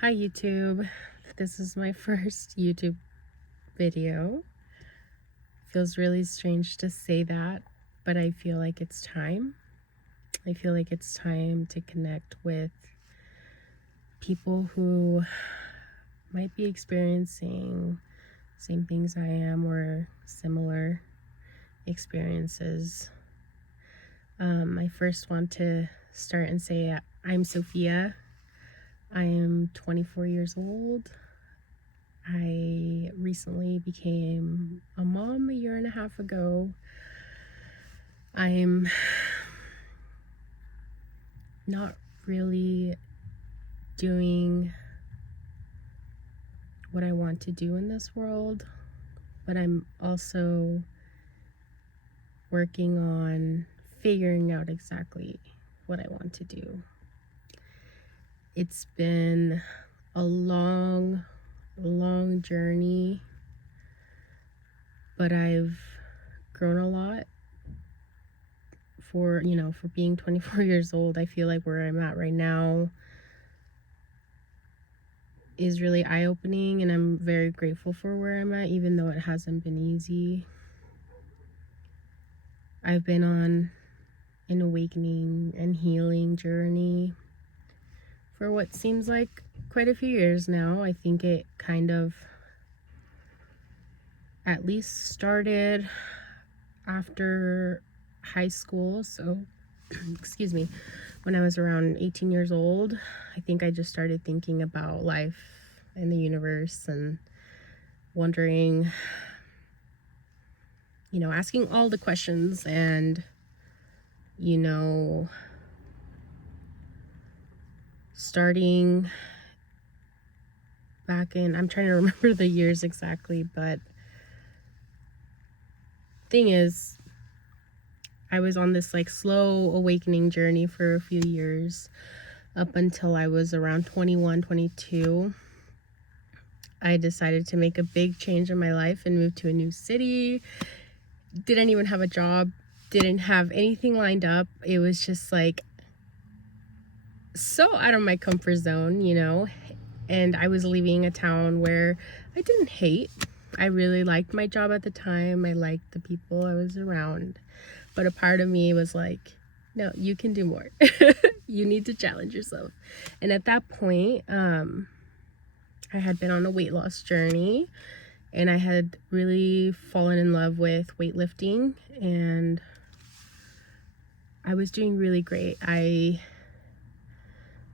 Hi YouTube. This is my first YouTube video. Feels really strange to say that, but I feel like it's time. I feel like it's time to connect with people who might be experiencing same things I am or similar experiences. I first want to start and say I'm Sophia. I am 24 years old. I recently became a mom a year and a half ago. I'm not really doing what I want to do in this world, but I'm also working on figuring out exactly what I want to do. It's been a long journey, but I've grown a lot for being 24 years old. I feel like where I'm at right now is really eye-opening, and I'm very grateful for where I'm at, even though it hasn't been easy. I've been on an awakening and healing journey for what seems like quite a few years now. I think it kind of at least started after high school, so excuse me, when I was around 18 years old. I think I just started thinking about life and the universe and wondering, asking all the questions and, starting back in, I'm trying to remember the years exactly, but thing is, I was on this like slow awakening journey for a few years up until I was around 21, 22. I decided to make a big change in my life and move to a new city. Didn't even have a job, didn't have anything lined up. It was just like so out of my comfort zone, and I was leaving a town where I didn't hate. I really liked my job at the time. I liked the people I was around. But a part of me was like, no, you can do more. You need to challenge yourself. And at that point, I had been on a weight loss journey, and I had really fallen in love with weightlifting, and I was doing really great. I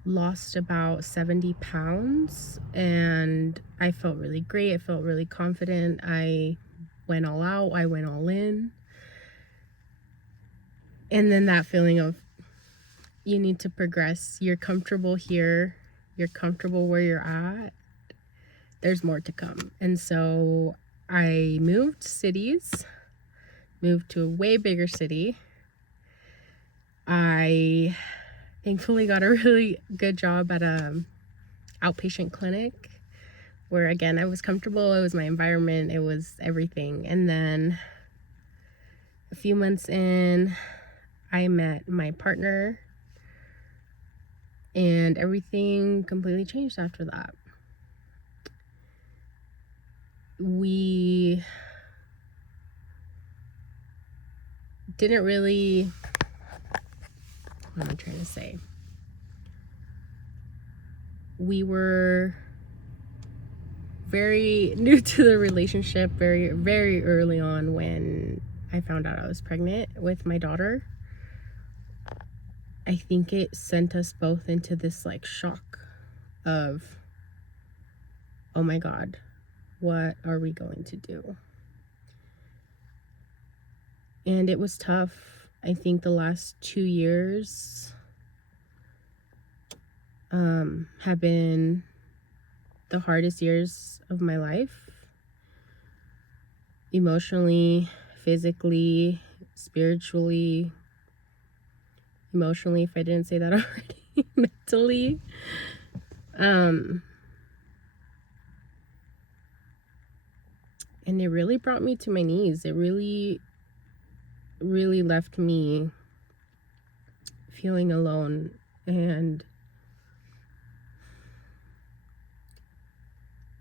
lost about 70 pounds and I felt really great. I felt really confident. I went all out. I went all in. And then that feeling of you need to progress. You're comfortable here. You're comfortable where you're at. There's more to come. And so I moved cities, moved to a way bigger city. I thankfully got a really good job at a outpatient clinic where, again, I was comfortable. It was my environment. It was everything. And then a few months in, I met my partner, and everything completely changed after that. We didn't really, what am I trying to say? We were very new to the relationship very, very early on when I found out I was pregnant with my daughter. I think it sent us both into this like shock of, oh my God, what are we going to do? And it was tough. I think the last 2 years have been the hardest years of my life. Emotionally, physically, spiritually, emotionally, if I didn't say that already, mentally. And it really brought me to my knees. It really, really left me feeling alone and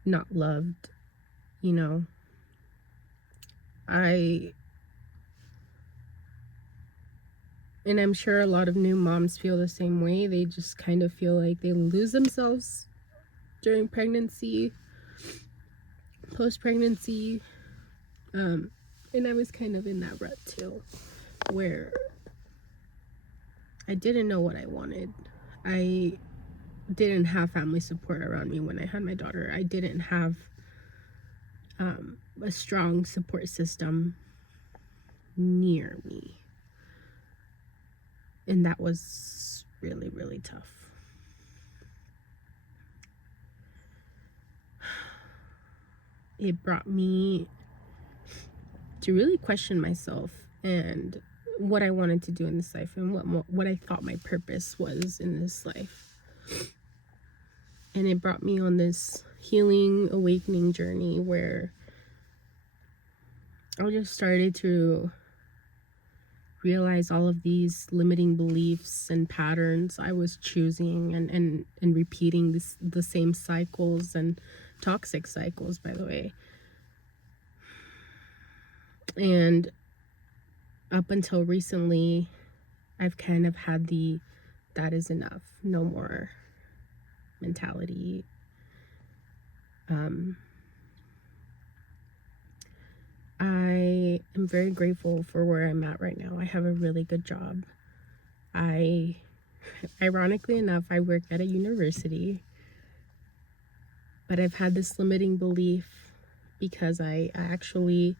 not loved, you know. And I'm sure a lot of new moms feel the same way. They just kind of feel like they lose themselves during pregnancy, post-pregnancy. And I was kind of in that rut too, where I didn't know what I wanted. I didn't have family support around me when I had my daughter. I didn't have a strong support system near me. And that was really, really tough. It brought me to really question myself and what I wanted to do in this life and what I thought my purpose was in this life. And it brought me on this healing, awakening journey where I just started to realize all of these limiting beliefs and patterns I was choosing and repeating the same cycles, and toxic cycles, by the way. And up until recently, I've kind of had the that is enough, no more mentality. I am very grateful for where I'm at right now. I have a really good job. Ironically enough, I work at a university, but I've had this limiting belief because I actually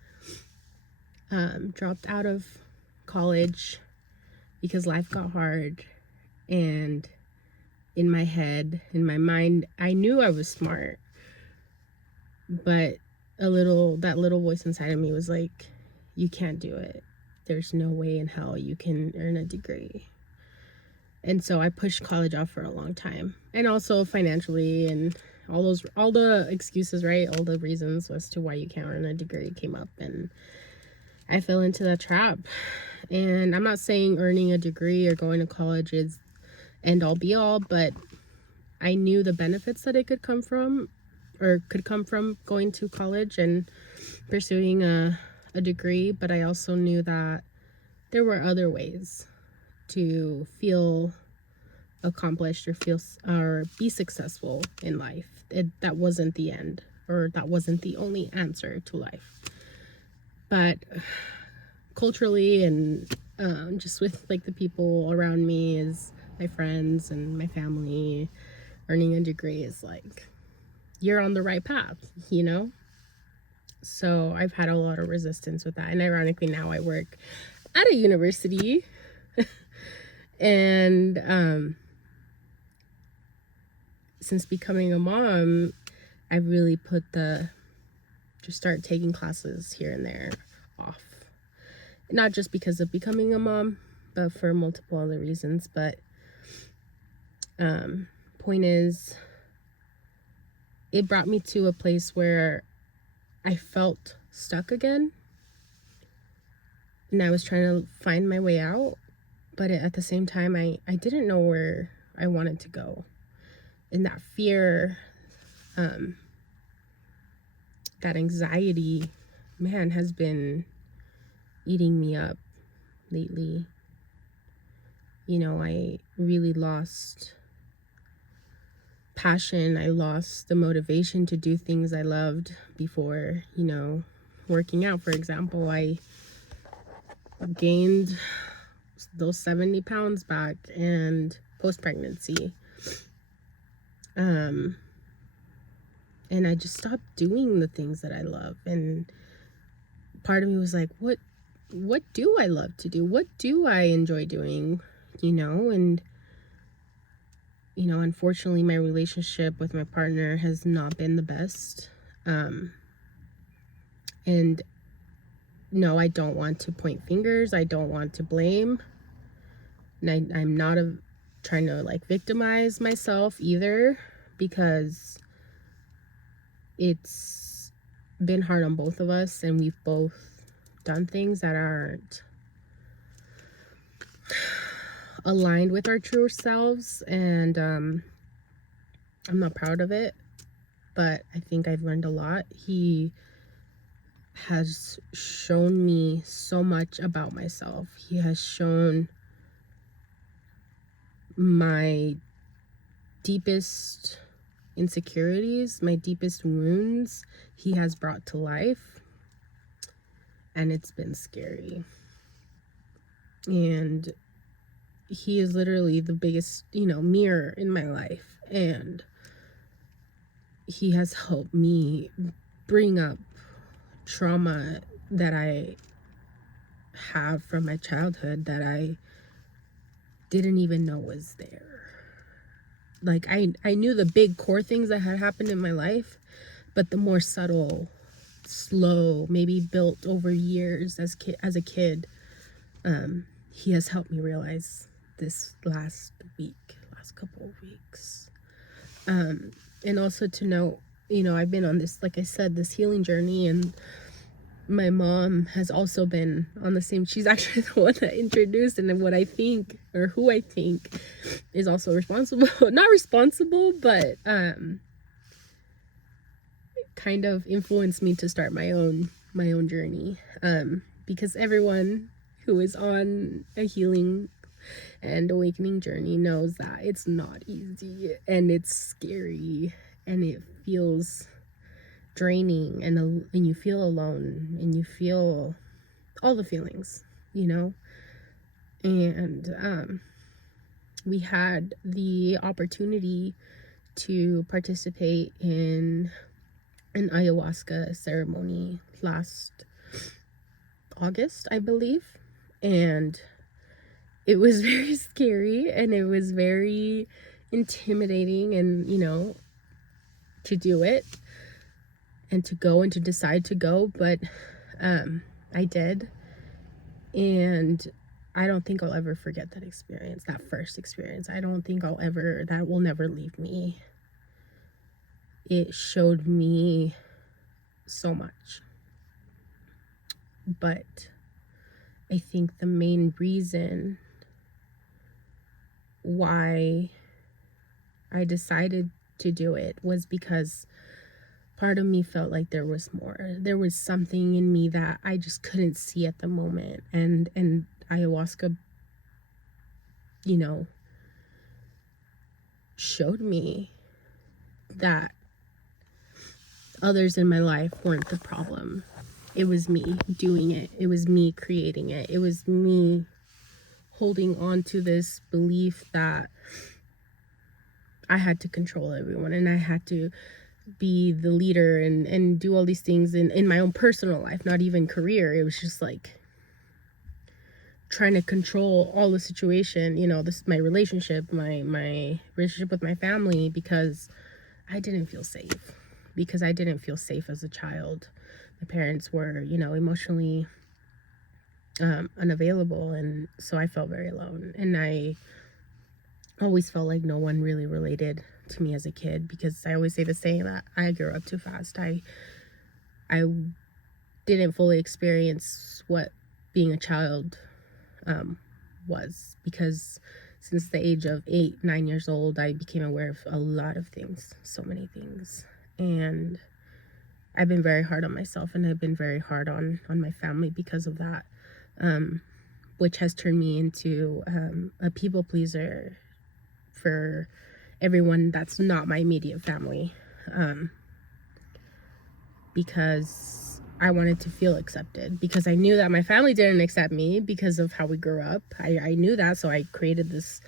dropped out of college because life got hard, and in my head, in my mind, I knew I was smart, but that little voice inside of me was like, you can't do it. There's no way in hell you can earn a degree. And so I pushed college off for a long time, and also financially, and all the excuses, right? All the reasons as to why you can't earn a degree came up, and I fell into that trap. And I'm not saying earning a degree or going to college is end all be all, but I knew the benefits that it could come from going to college and pursuing a degree. But I also knew that there were other ways to feel accomplished or be successful in life. That wasn't the end, or that wasn't the only answer to life. But culturally and just with like the people around me, is my friends and my family, earning a degree is like, you're on the right path, you know? So I've had a lot of resistance with that. And ironically, now I work at a university. And since becoming a mom, I've really just start taking classes here and there off. Not just because of becoming a mom, but for multiple other reasons. But point is, it brought me to a place where I felt stuck again, and I was trying to find my way out, but at the same time, I didn't know where I wanted to go. And that fear, that anxiety, man, has been eating me up lately. You know, I really lost passion. I lost the motivation to do things I loved before. You know, working out, for example, I gained those 70 pounds back, and post-pregnancy. And I just stopped doing the things that I love. And part of me was like, what do I love to do? What do I enjoy doing? You know, and you know, unfortunately, my relationship with my partner has not been the best. And no, I don't want to point fingers. I don't want to blame. And I'm not trying to like victimize myself either, because it's been hard on both of us, and we've both done things that aren't aligned with our true selves, and I'm not proud of it, but I think I've learned a lot. He has shown me so much about myself. He has shown my deepest insecurities, my deepest wounds. He has brought to life, and it's been scary. And he is literally the biggest, mirror in my life. And he has helped me bring up trauma that I have from my childhood that I didn't even know was there. Like, I knew the big core things that had happened in my life, but the more subtle, slow, maybe built over years as a kid, he has helped me realize this last couple of weeks. And also to note, I've been on this, like I said, this healing journey, and my mom has also been on the same. She's actually the one that introduced, and what I think, or who I think, is also responsible. Not responsible, but kind of influenced me to start my own journey. Because everyone who is on a healing and awakening journey knows that it's not easy, and it's scary, and it feels draining, and you feel alone, and you feel all the feelings, and we had the opportunity to participate in an ayahuasca ceremony last August, I believe, and it was very scary, and it was very intimidating, and to do it and to go and to decide to go, but I did, and I don't think I'll ever forget that experience, that first experience. I don't think that will never leave me. It showed me so much, but I think the main reason why I decided to do it was because part of me felt like there was more. There was something in me that I just couldn't see at the moment. And ayahuasca, showed me that others in my life weren't the problem. It was me doing it. It was me creating it. It was me holding on to this belief that I had to control everyone, and I had to be the leader and do all these things in my own personal life, not even career. It was just like trying to control all the situation, this my relationship, my relationship with my family, because I didn't feel safe. Because I didn't feel safe as a child. My parents were, emotionally unavailable, and so I felt very alone. And I always felt like no one really related to me as a kid, because I always say the saying that I grew up too fast. I didn't fully experience what being a child was, because since the age of 8-9 years old, I became aware of a lot of things, so many things, and I've been very hard on myself, and I've been very hard on my family because of that, which has turned me into a people pleaser for everyone that's not my immediate family, because I wanted to feel accepted, because I knew that my family didn't accept me because of how we grew up. I knew that, so I created this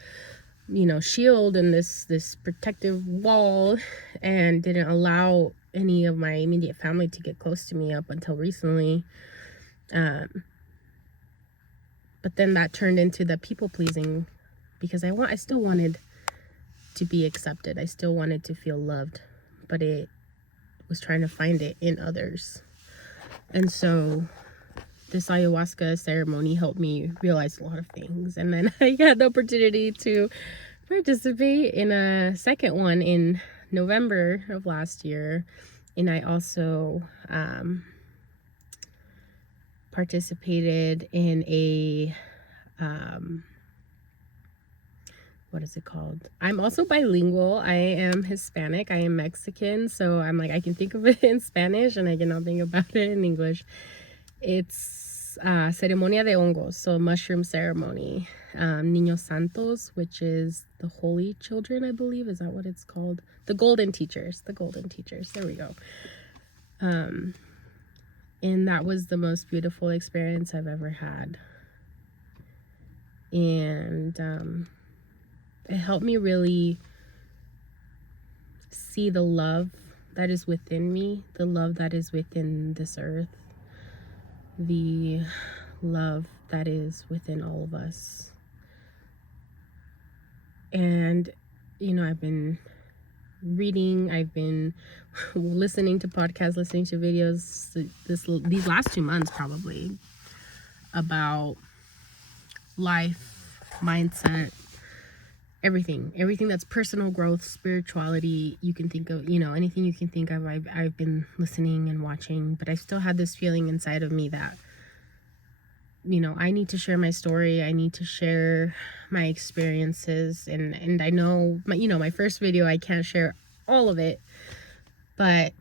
shield and this protective wall, and didn't allow any of my immediate family to get close to me up until recently. But then that turned into the people pleasing, because I still wanted to be accepted. I still wanted to feel loved, but it was trying to find it in others. And so this ayahuasca ceremony helped me realize a lot of things. And then I had the opportunity to participate in a second one in November of last year. And I also participated in a what is it called? I'm also bilingual. I am Hispanic. I am Mexican. So I'm like, I can think of it in Spanish and I cannot think about it in English. It's Ceremonia de Hongos, so mushroom ceremony. Niños Santos, which is the holy children, I believe. Is that what it's called? The golden teachers. The golden teachers. There we go. And that was the most beautiful experience I've ever had. And it helped me really see the love that is within me, the love that is within this earth, the love that is within all of us. And, you know, I've been reading, I've been listening to podcasts, listening to videos these last 2 months probably about life, mindset, everything that's personal growth, spirituality. You can think of, you know, anything you can think of. I've been listening and watching, but I still had this feeling inside of me that, you know, I need to share my story. I need to share my experiences, and I know my first video, I can't share all of it, but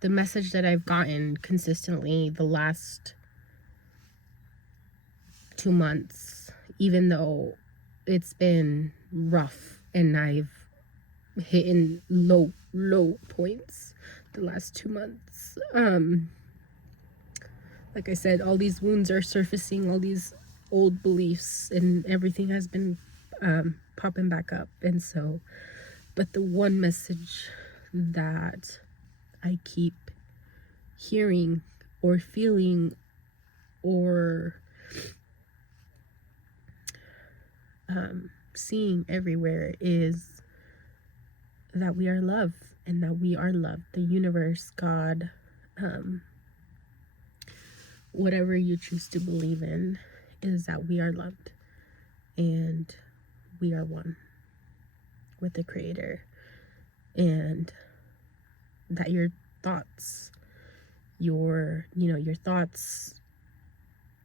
the message that I've gotten consistently the last 2 months, even though it's been rough and I've hit in low points the last 2 months. Like I said, all these wounds are surfacing, all these old beliefs, and everything has been popping back up. And so, but the one message that I keep hearing or feeling or seeing everywhere is that we are loved, and that we are loved. The universe, God, whatever you choose to believe in, is that we are loved and we are one with the Creator, and that your thoughts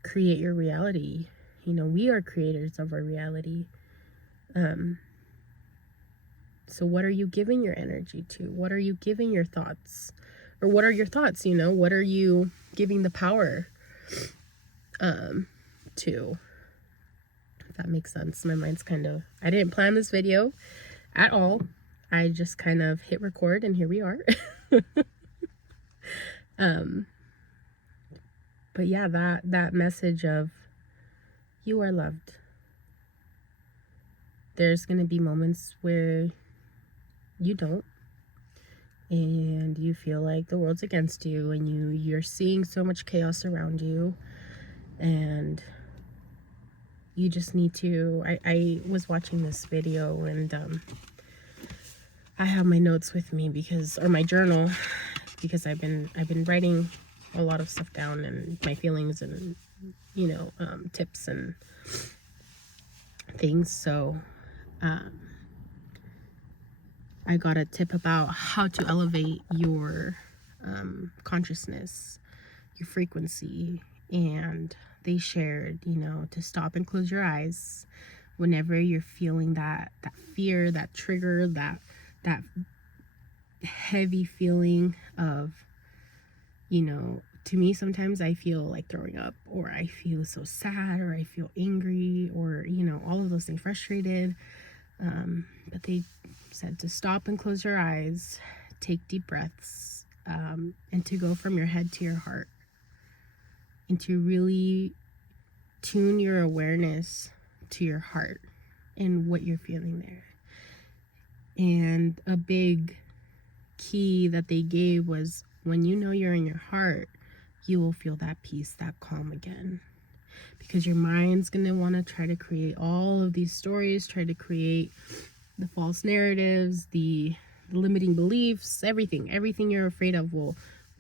create your reality. You know, we are creators of our reality. So what are you giving your energy to? What are you giving your thoughts? Or what are your thoughts, you know? What are you giving the power to? If that makes sense. My mind's I didn't plan this video at all. I just kind of hit record and here we are. But yeah, that message of you are loved. There's going to be moments where you don't, and you feel like the world's against you, and you're seeing so much chaos around you, and you just need to, I was watching this video, and I have my notes with me or my journal, because I've been writing a lot of stuff down, and my feelings, and tips and things. So I got a tip about how to elevate your consciousness, your frequency, and they shared, to stop and close your eyes whenever you're feeling that fear, that trigger, that heavy feeling of, to me, sometimes I feel like throwing up, or I feel so sad, or I feel angry, or, all of those things, frustrated. But they said to stop and close your eyes, take deep breaths, and to go from your head to your heart, and to really tune your awareness to your heart and what you're feeling there. And a big key that they gave was, when you're in your heart, you will feel that peace, that calm again. Because your mind's going to want to try to create all of these stories, try to create the false narratives, the limiting beliefs, everything you're afraid of will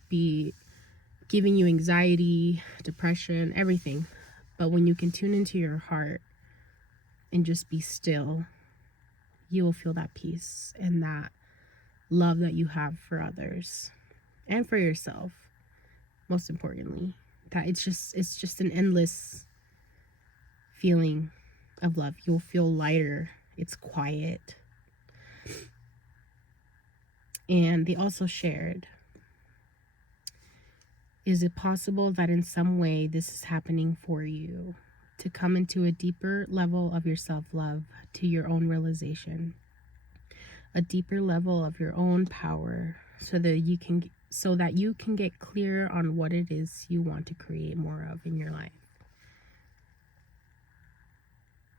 be giving you anxiety, depression, everything. But when you can tune into your heart and just be still, you will feel that peace and that love that you have for others and for yourself, most importantly. That it's just an endless feeling of love. You'll feel lighter. It's quiet. And they also shared, is it possible that in some way this is happening for you to come into a deeper level of your self-love, to your own realization, a deeper level of your own power, so that you can get clear on what it is you want to create more of in your life.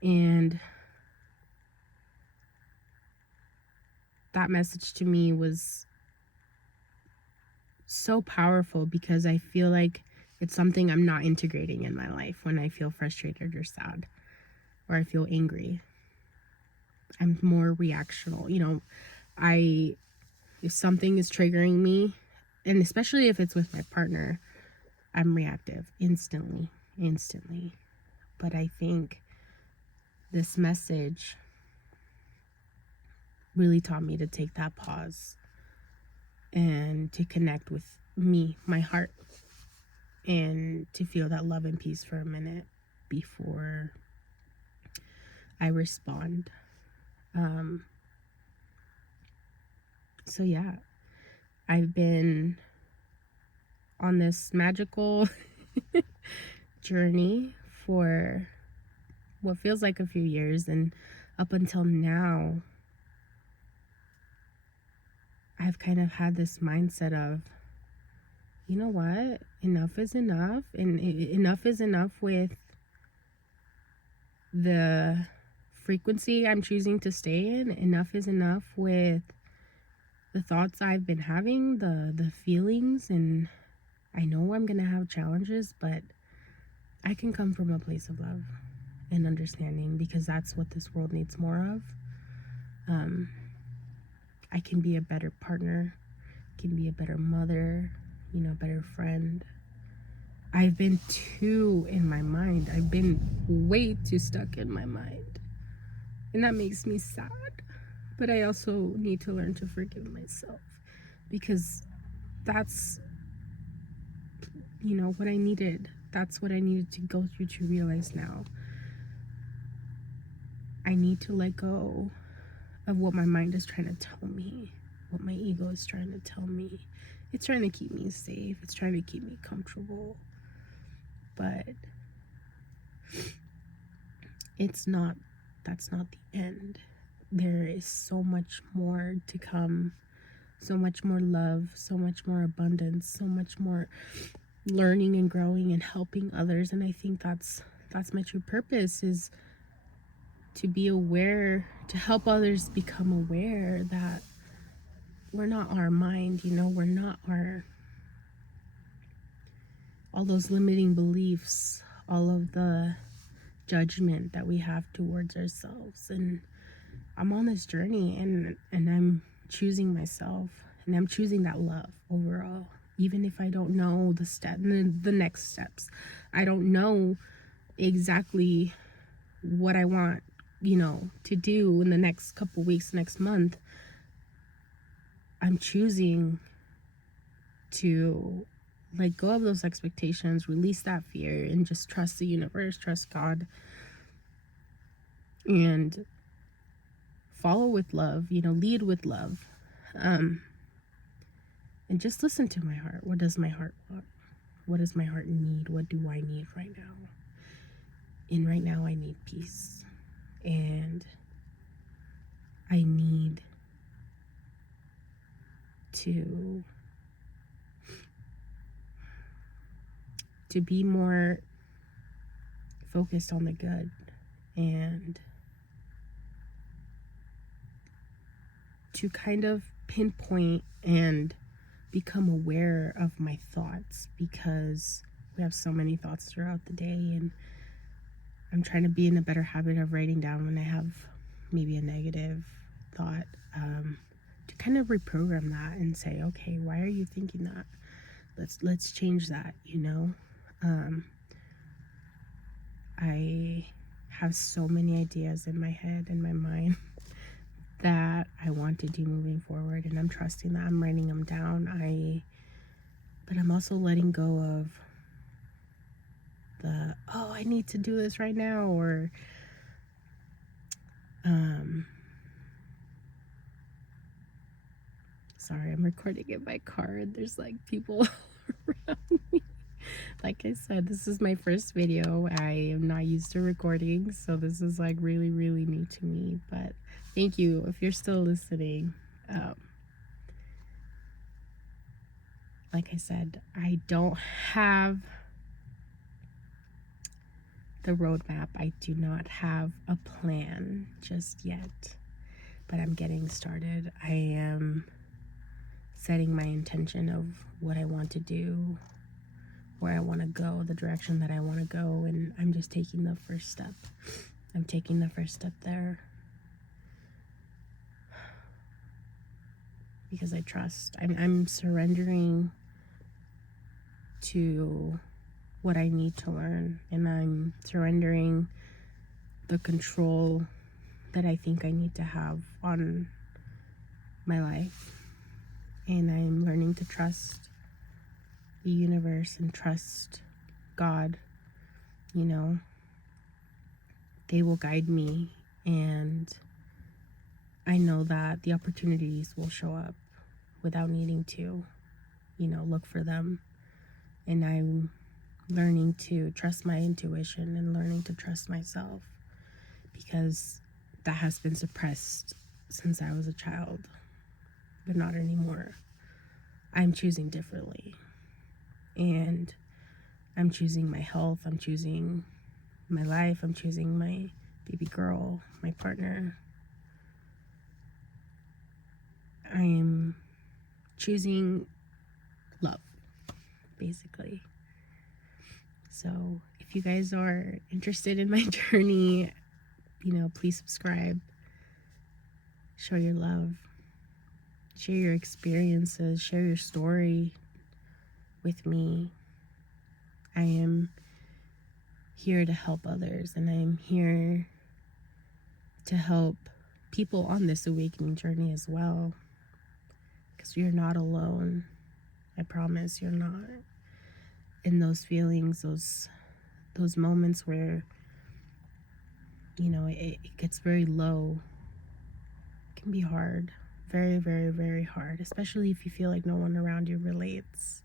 And that message to me was so powerful, because I feel like it's something I'm not integrating in my life when I feel frustrated or sad or I feel angry. I'm more reactional. If something is triggering me, and especially if it's with my partner, I'm reactive instantly. But I think this message really taught me to take that pause and to connect with me, my heart, and to feel that love and peace for a minute before I respond. So yeah, I've been on this magical journey for what feels like a few years, and up until now, I've kind of had this mindset of, you know what, enough is enough, and enough is enough with the frequency I'm choosing to stay in. Enough is enough with the thoughts I've been having, the feelings, and I know I'm gonna have challenges, but I can come from a place of love and understanding, because that's what this world needs more of. I can be a better partner, can be a better mother, better friend. I've been too in my mind. I've been way too stuck in my mind. And that makes me sad. But I also need to learn to forgive myself, because that's, what I needed. That's what I needed to go through to realize now. I need to let go of what my mind is trying to tell me, what my ego is trying to tell me. It's trying to keep me safe. It's trying to keep me comfortable. But that's not the end. There is so much more to come, so much more love, so much more abundance, so much more learning and growing and helping others. And I think that's my true purpose, is to be aware, to help others become aware that we're not our mind, we're not all those limiting beliefs, all of the judgment that we have towards ourselves. And I'm on this journey, and I'm choosing myself, and I'm choosing that love overall, even if I don't know the next steps. I don't know exactly what I want, to do in the next couple weeks, next month. I'm choosing to let go of those expectations, release that fear, and just trust the universe, trust God, and follow with love, lead with love. And just listen to my heart. What does my heart want? What does my heart need? What do I need right now? And right now I need peace. And I need to be more focused on the good, and to kind of pinpoint and become aware of my thoughts, because we have so many thoughts throughout the day, and I'm trying to be in a better habit of writing down when I have maybe a negative thought, to kind of reprogram that and say, okay, why are you thinking that? Let's change that. I have so many ideas in my head and my mind that I want to do moving forward, and I'm trusting that. I'm writing them down. But I'm also letting go of I need to do this right now, or Um, sorry, I'm recording in my car and there's like people around me. Like I said, this is my first video. I am not used to recording, so this is like really, really new to me. But thank you if you're still listening. Like I said, I don't have the roadmap. I do not have a plan just yet, but I'm getting started. I am setting my intention of what I want to do, where I want to go, the direction that I want to go, and I'm just taking the first step. I'm taking the first step there because I trust. I'm surrendering to what I need to learn, and I'm surrendering the control that I think I need to have on my life. And I'm learning to trust the universe and trust God. You know, they will guide me, and I know that the opportunities will show up without needing to, look for them. And I'm learning to trust my intuition and learning to trust myself, because that has been suppressed since I was a child, but not anymore. I'm choosing differently, and I'm choosing my health, I'm choosing my life, I'm choosing my baby girl, my partner. I am choosing love, basically. So if you guys are interested in my journey, please subscribe, show your love, share your experiences, share your story with me. I am here to help others, and I am here to help people on this awakening journey as well, because you're not alone. I promise you're not. In those feelings, those moments where it gets very low, it can be hard, very, very, very hard, especially if you feel like no one around you relates.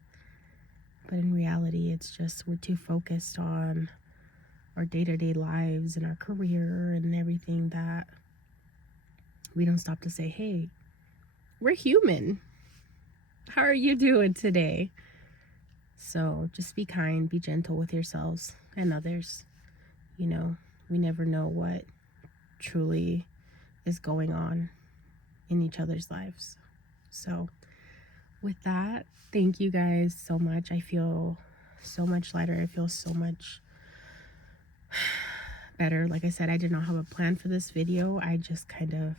But in reality, it's just we're too focused on our day-to-day lives and our career and everything that we don't stop to say, hey, we're human. How are you doing today? So just be kind, be gentle with yourselves and others. We never know what truly is going on in each other's lives. So with that, thank you guys so much. I feel so much lighter. I feel so much better. Like I said, I did not have a plan for this video. I just kind of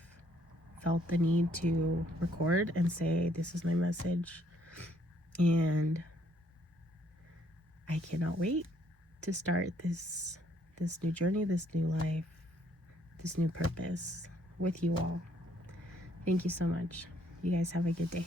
felt the need to record and say, this is my message. And I cannot wait to start this new journey, this new life, this new purpose with you all. Thank you so much. You guys have a good day.